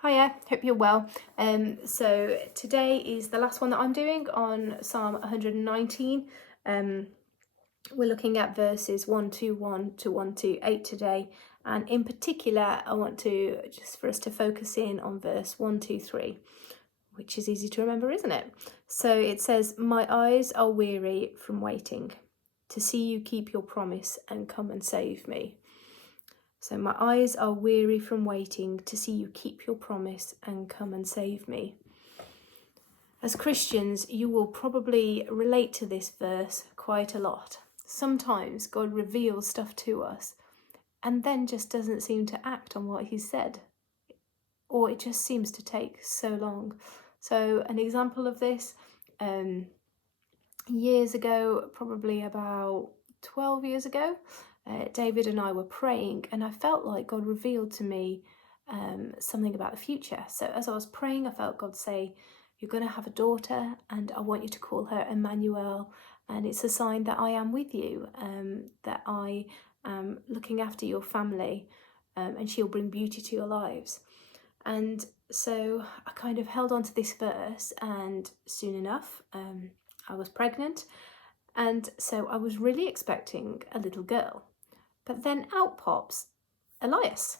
Hiya, hope you're well. So today is the last one that I'm doing on Psalm 119. We're looking at verses 121 to 128 today, and in particular I want to just for us to focus in on verse 123, which is easy to remember, isn't it? So it says, "My eyes are weary from waiting to see you keep your promise and come and save me." So my eyes are weary from waiting to see you keep your promise and come and save me. As Christians, you will probably relate to this verse quite a lot. Sometimes God reveals stuff to us and then just doesn't seem to act on what he said, or it just seems to take so long. So an example of this, years ago, probably about 12 years ago, David and I were praying, and I felt like God revealed to me something about the future. So as I was praying, I felt God say, "You're going to have a daughter, and I want you to call her Emmanuel, and it's a sign that I am with you, that I am looking after your family, and she'll bring beauty to your lives." And so I kind of held on to this verse, and soon enough, I was pregnant, and so I was really expecting a little girl. But then out pops Elias,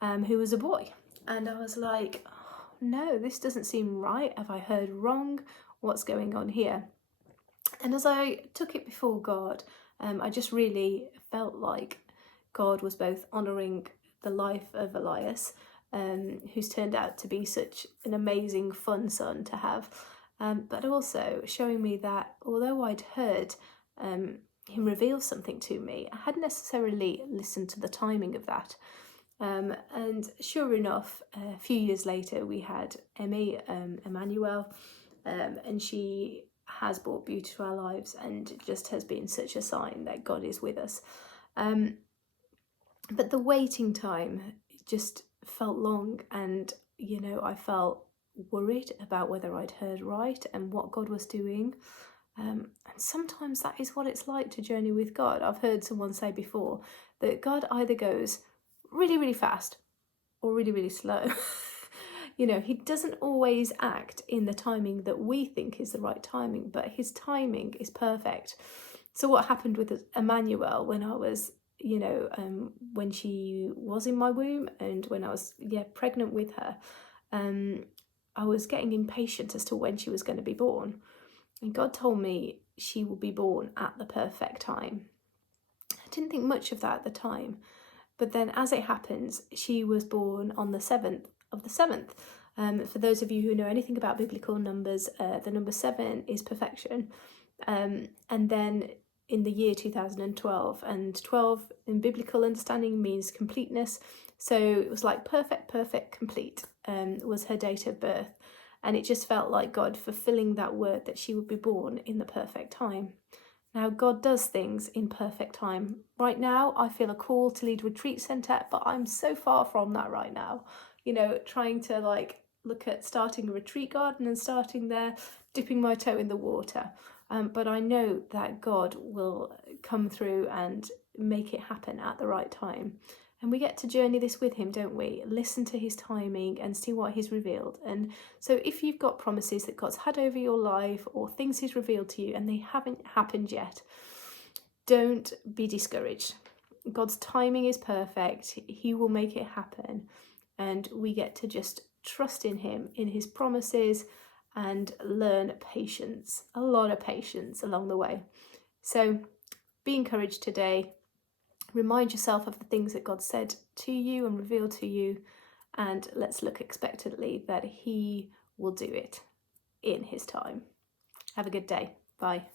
who was a boy. And I was like, oh, no, this doesn't seem right. Have I heard wrong? What's going on here? And as I took it before God, I just really felt like God was both honouring the life of Elias, who's turned out to be such an amazing, fun son to have, but also showing me that although I'd heard him reveal something to me, I hadn't necessarily listened to the timing of that. And sure enough, a few years later, we had Emmy, Emmanuel, and she has brought beauty to our lives, and it just has been such a sign that God is with us. But the waiting time just felt long, and I felt worried about whether I'd heard right and what God was doing. And sometimes that is what it's like to journey with God. I've heard someone say before that God either goes really, really fast or really, really slow. He doesn't always act in the timing that we think is the right timing, but his timing is perfect. So what happened with Emmanuel when I was, when she was in my womb and when I was, pregnant with her, I was getting impatient as to when she was going to be born. And God told me she will be born at the perfect time. I didn't think much of that at the time. But then as it happens, she was born on the 7th of the 7th. For those of you who know anything about biblical numbers, the number 7 is perfection. And then in the year 2012, and 12 in biblical understanding means completeness. So it was like perfect, complete was her date of birth. And it just felt like God fulfilling that word that she would be born in the perfect time. Now, God does things in perfect time. Right now, I feel a call to lead Retreat Centre, but I'm so far from that right now. Trying to look at starting a retreat garden and starting there, dipping my toe in the water. But I know that God will come through and make it happen at the right time. And we get to journey this with him, don't we? Listen to his timing and see what he's revealed. And so if you've got promises that God's had over your life or things he's revealed to you and they haven't happened yet, don't be discouraged. God's timing is perfect. He will make it happen. And we get to just trust in him, in his promises, and learn patience, a lot of patience along the way. So be encouraged today. Remind yourself of the things that God said to you and revealed to you, and let's look expectantly that he will do it in his time. Have a good day. Bye.